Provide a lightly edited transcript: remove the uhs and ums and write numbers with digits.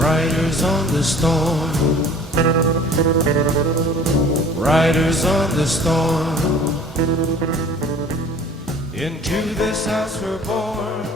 Riders on the storm, riders on the storm. Into this house we're born.